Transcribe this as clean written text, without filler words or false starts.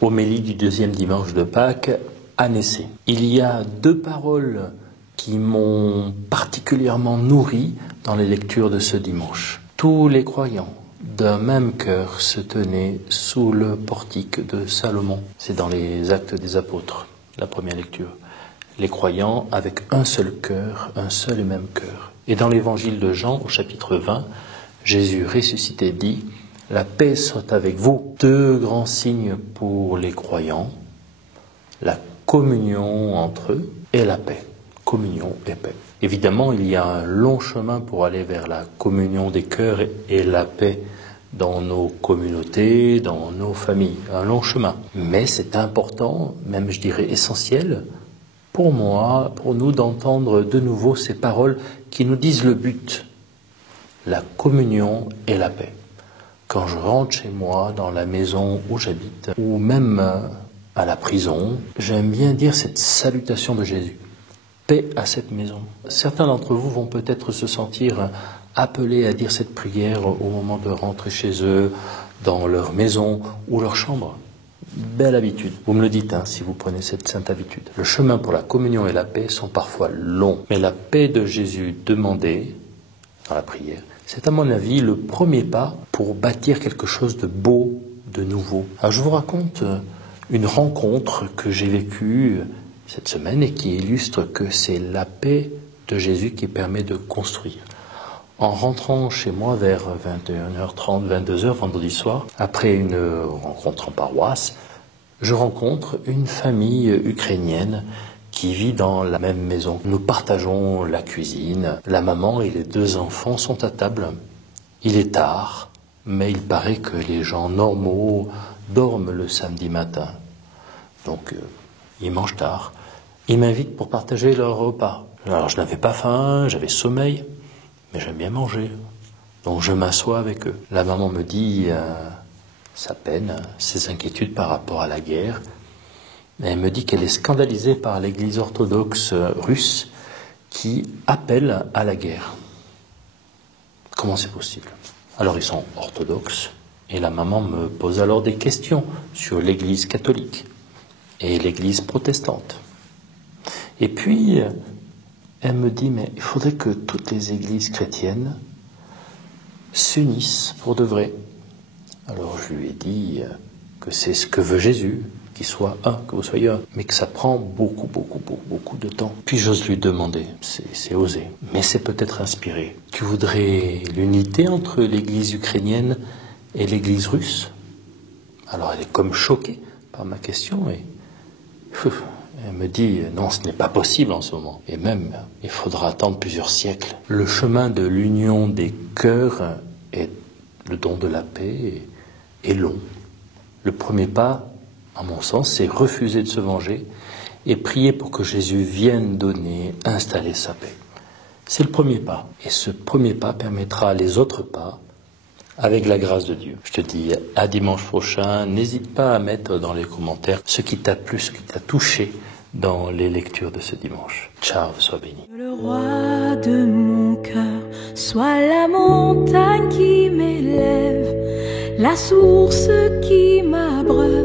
Homélie du deuxième dimanche de Pâques à Nessé. Il y a deux paroles qui m'ont particulièrement nourri dans les lectures de ce dimanche. Tous les croyants d'un même cœur se tenaient sous le portique de Salomon. C'est dans les Actes des Apôtres, la première lecture. Les croyants avec un seul cœur, un seul et même cœur. Et dans l'évangile de Jean, au chapitre 20, Jésus ressuscité dit « La paix soit avec vous ». Deux grands signes pour les croyants, la communion entre eux et la paix. Communion et paix. Évidemment, il y a un long chemin pour aller vers la communion des cœurs et la paix dans nos communautés, dans nos familles. Un long chemin. Mais c'est important, même je dirais essentiel, pour moi, pour nous, d'entendre de nouveau ces paroles qui nous disent le but. La communion et la paix. Quand je rentre chez moi, dans la maison où j'habite, ou même à la prison, j'aime bien dire cette salutation de Jésus. Paix à cette maison. Certains d'entre vous vont peut-être se sentir appelés à dire cette prière au moment de rentrer chez eux, dans leur maison ou leur chambre. Belle habitude. Vous me le dites si vous prenez cette sainte habitude. Le chemin pour la communion et la paix sont parfois longs. Mais la paix de Jésus demandée dans la prière, c'est à mon avis le premier pas pour bâtir quelque chose de beau, de nouveau. Alors je vous raconte une rencontre que j'ai vécue cette semaine et qui illustre que c'est la paix de Jésus qui permet de construire. En rentrant chez moi vers 21h30, 22h vendredi soir, après une rencontre en paroisse, je rencontre une famille ukrainienne qui vit dans la même maison. Nous partageons la cuisine. La maman et les deux enfants sont à table. Il est tard, mais il paraît que les gens normaux dorment le samedi matin. Donc, ils mangent tard. Ils m'invitent pour partager leur repas. Alors, je n'avais pas faim, j'avais sommeil, mais j'aime bien manger. Donc, je m'assois avec eux. La maman me dit sa peine, ses inquiétudes par rapport à la guerre. Elle me dit qu'elle est scandalisée par l'église orthodoxe russe qui appelle à la guerre. Comment c'est possible? Alors ils sont orthodoxes et la maman me pose alors des questions sur l'église catholique et l'église protestante. Et puis elle me dit mais il faudrait que toutes les églises chrétiennes s'unissent pour de vrai. Alors je lui ai dit que c'est ce que veut Jésus. Qu'il soit un, que vous soyez un, mais que ça prend beaucoup de temps. Puis j'ose lui demander, c'est osé, mais c'est peut-être inspiré. Tu voudrais l'unité entre l'église ukrainienne et l'église russe? Alors elle est comme choquée par ma question et elle me dit, non, ce n'est pas possible en ce moment. Et même, il faudra attendre plusieurs siècles. Le chemin de l'union des cœurs et le don de la paix est long. Le premier pas, à mon sens, c'est refuser de se venger et prier pour que Jésus vienne donner, installer sa paix. C'est le premier pas. Et ce premier pas permettra les autres pas avec la grâce de Dieu. Je te dis à dimanche prochain. N'hésite pas à mettre dans les commentaires ce qui t'a plu, ce qui t'a touché dans les lectures de ce dimanche. Ciao, sois béni. Le roi de mon cœur soit la montagne qui m'élève, la source qui m'abreuve.